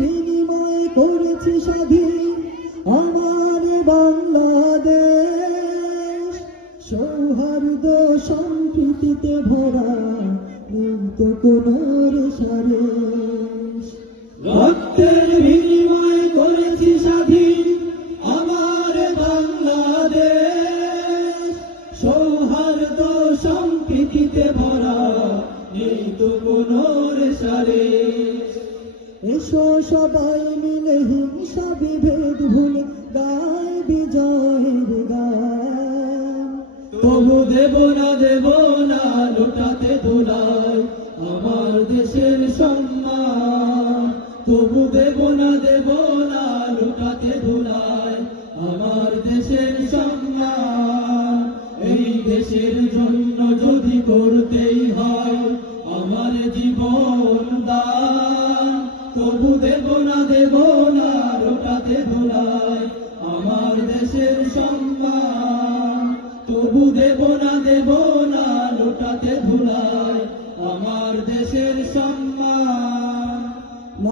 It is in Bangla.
বিনিময় করেছি স্বাধীন আমার বাংলাদেশ। সৌহার্দ্য সম্প্রীতিতে ভরা নেই তো কোনো রেশারেশ। রক্তের বিনিময় করেছি স্বাধীন আমার বাংলাদেশ। সৌহার্দ্য সম্প্রীতিতে ভরা নেই তো কোনো রেশারেশ। এসো সবাই মিলে হিংসা বিভেদ ভুলে গায় বিজয়ের গান। তবু দেব না লুটাতে দোলায় আমার দেশের সম্মান। তবু দেব না লুটাতে দোলায় আমার দেশের সম্মান। এই দেশের জন্য যদি করতেই হয় আমার জীবন দান, তবু দেব না লুটাতে দোলায় আমার দেশের সম্মান। তবু দেব না লুটাতে দোলায় আমার দেশের সম্মান।